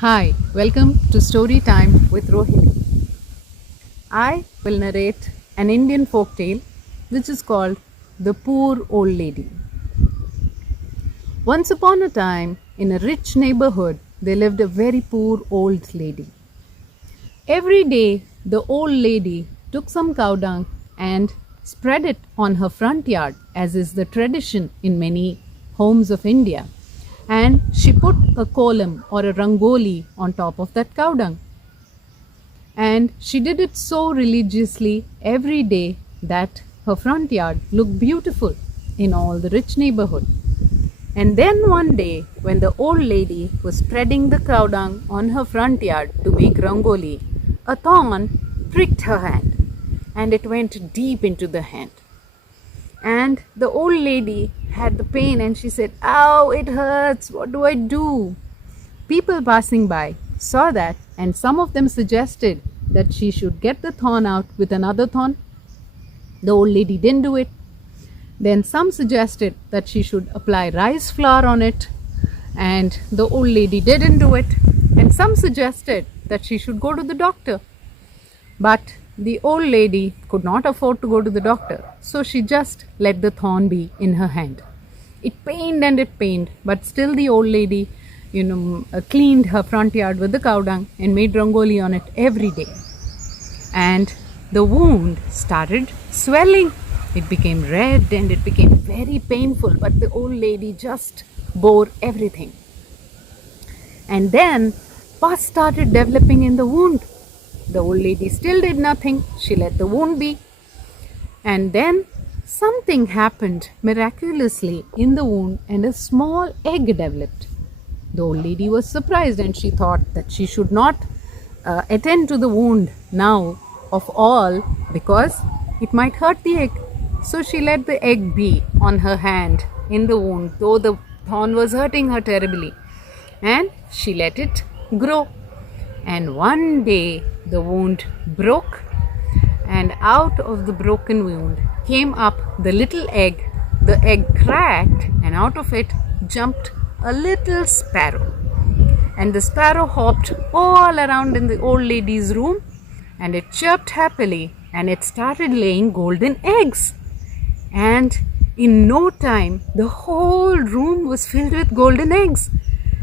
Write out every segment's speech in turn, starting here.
Hi, welcome to Story Time with Rohini. I will narrate an Indian folk tale which is called The Poor Old Lady. Once upon a time, in a rich neighborhood, there lived a very poor old lady. Every day, the old lady took some cow dung and spread it on her front yard, as is the tradition in many homes of India. And she put a kolam or a rangoli on top of that cow dung. And she did it so religiously every day that her front yard looked beautiful in all the rich neighborhood. And then one day, when the old lady was spreading the cow dung on her front yard to make rangoli, a thorn pricked her hand and it went deep into the hand. And the old lady had the pain and she said, "Ow, it hurts. What do I do?" People passing by saw that and some of them suggested that she should get the thorn out with another thorn. The old lady didn't do it. Then some suggested that she should apply rice flour on it, and the old lady didn't do it. And some suggested that she should go to the doctor. But the old lady could not afford to go to the doctor, so she just let the thorn be in her hand. It pained and it pained, but still the old lady, cleaned her front yard with the cow dung and made rangoli on it every day. And the wound started swelling. It became red and it became very painful, but the old lady just bore everything. And then pus started developing in the wound. The old lady still did nothing. She let the wound be. And then something happened miraculously in the wound and a small egg developed. The old lady was surprised and she thought that she should not attend to the wound now of all because it might hurt the egg. So she let the egg be on her hand in the wound, though the thorn was hurting her terribly. And she let it grow. And one day the wound broke, and out of the broken wound came up the little egg. The egg cracked, and out of it jumped a little sparrow. And the sparrow hopped all around in the old lady's room, and it chirped happily, and it started laying golden eggs. And in no time, the whole room was filled with golden eggs.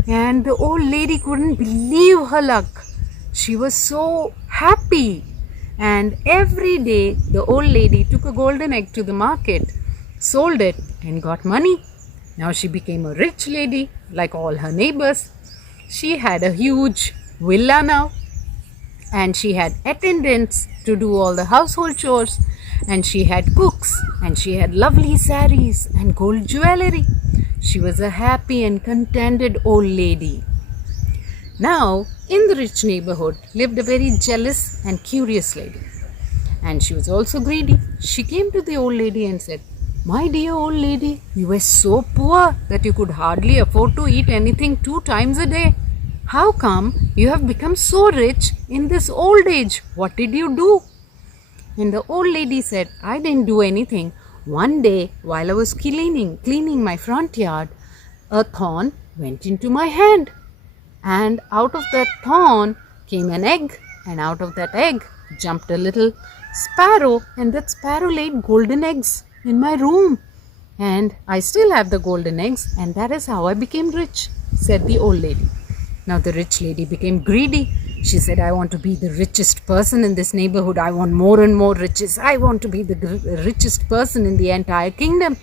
And the old lady couldn't believe her luck. She was so happy. And every day, the old lady took a golden egg to the market, sold it, and got money. Now she became a rich lady, like all her neighbors. She had a huge villa now, and she had attendants to do all the household chores, and she had cooks, and she had lovely saris and gold jewelry. She was a happy and contented old lady. Now, in the rich neighborhood lived a very jealous and curious lady. And she was also greedy. She came to the old lady and said, "My dear old lady, you were so poor that you could hardly afford to eat anything 2 times a day. How come you have become so rich in this old age? What did you do?" And the old lady said, "I didn't do anything. One day, while I was cleaning my front yard, a thorn went into my hand. And out of that thorn came an egg. And out of that egg jumped a little sparrow. And that sparrow laid golden eggs in my room. And I still have the golden eggs. And that is how I became rich," said the old lady. Now the rich lady became greedy. She said, "I want to be the richest person in this neighborhood. I want more and more riches. I want to be the richest person in the entire kingdom."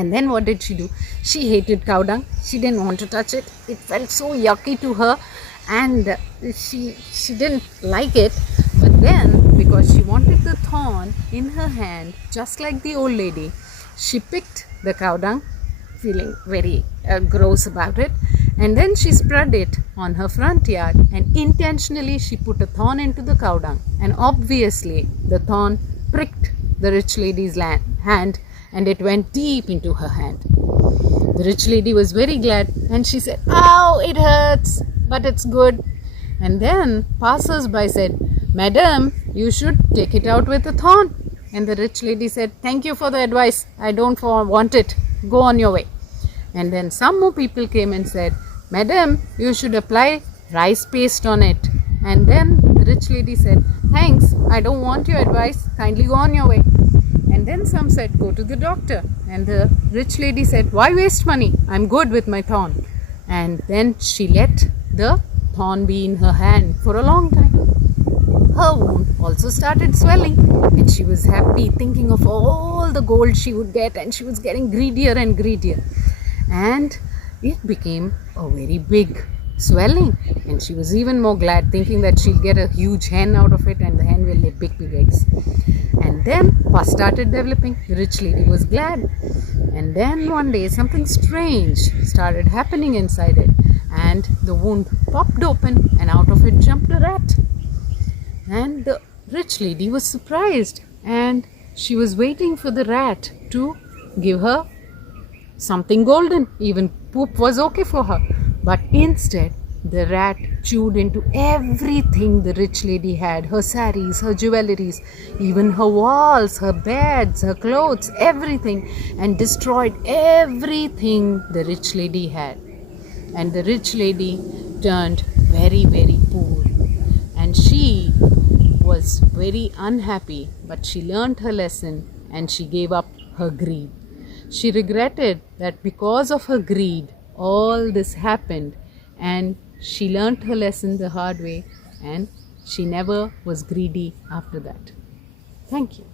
And then what did she do? She hated cow dung. She didn't want to touch it. It felt so yucky to her and she didn't like it. But then, because she wanted the thorn in her hand, just like the old lady, she picked the cow dung, feeling very gross about it. And then she spread it on her front yard and intentionally she put a thorn into the cow dung. And obviously the thorn pricked the rich lady's hand and it went deep into her hand. The rich lady was very glad and she said, "Ow, it hurts, but it's good." And then passers-by said, "Madam, you should take it out with a thorn." And the rich lady said, "Thank you for the advice. I don't want it. Go on your way." And then some more people came and said, "Madam, you should apply rice paste on it. And then the rich lady said, "Thanks, I don't want your advice. Kindly go on your way." And then some said, "Go to the doctor." And the rich lady said, "Why waste money? I'm good with my thorn." And then she let the thorn be in her hand for a long time. Her wound also started swelling, and she was happy thinking of all the gold she would get, and she was getting greedier and greedier. And it became a very big swelling, and she was even more glad thinking that she'll get a huge hen out of it, and the hen will lay big eggs. And then pus started developing. The rich lady was glad. And then one day something strange started happening inside it, and the wound popped open, and out of it jumped a rat. And the rich lady was surprised, and she was waiting for the rat to give her something golden. Even poop was okay for her. But instead, the rat chewed into everything the rich lady had, her saris, her jewelries, even her walls, her beds, her clothes, everything, and destroyed everything the rich lady had. And the rich lady turned very, very poor. And she was very unhappy, but she learned her lesson and she gave up her greed. She regretted that because of her greed, all this happened, and she learned her lesson the hard way, and she never was greedy after that. Thank you.